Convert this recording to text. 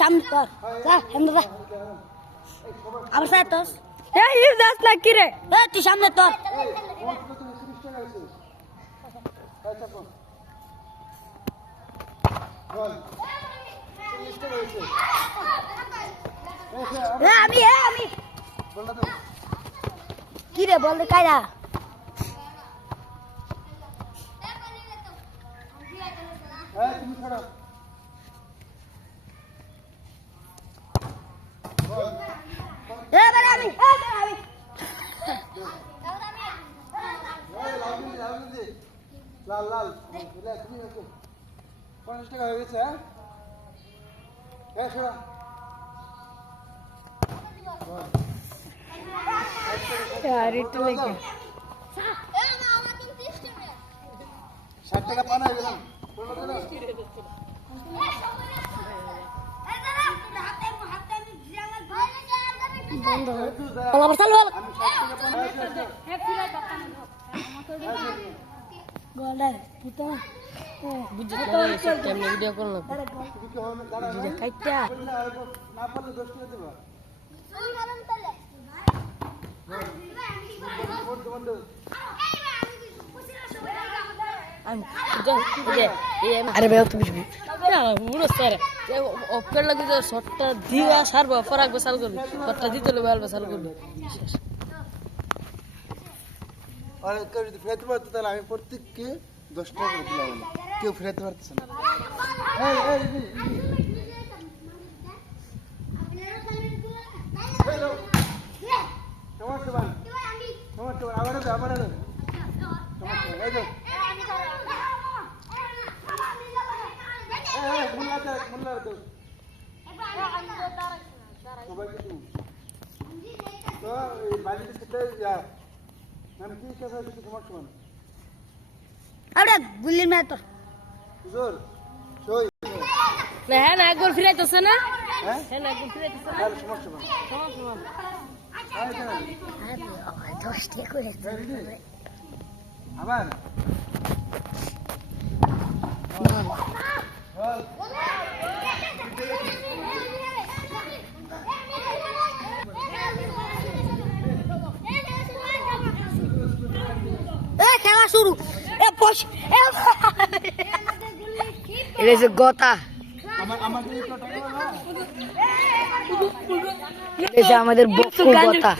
সামনে তোর আমার সাথে তোর দাস না কি রে তুই সামনে তোর আমি কি রে বল কায়রা লাল লাল 50 টাকা হয়ে গেছে হ্যাঁ শোনা একটু লেগে 60 টাকা পানা হয়ে গেলাম ভিডিও করলাম না পারলে 10 টাকা দেবা আরে ভাই তুমি পুরো স্যার অপের লাগে যে শটটা দিবা সারবো ফরাকবে চালু করবি শটটা দিতে হলে ভালো চালু করবি আর কেউ যদি ফেরাতে পারতো তাহলে আমি প্রত্যেককে 10 টাকা করে দিলাম কেউ ফেরাতে পারতেছে না আরে গুলি মে তো হ্যাঁ না একবার ফিরাইতেছে না হ্যাঁ না একবার ফিরাইতেছে আবার খেলা শুরু এটা যে গতা আমাদের বক্স কথা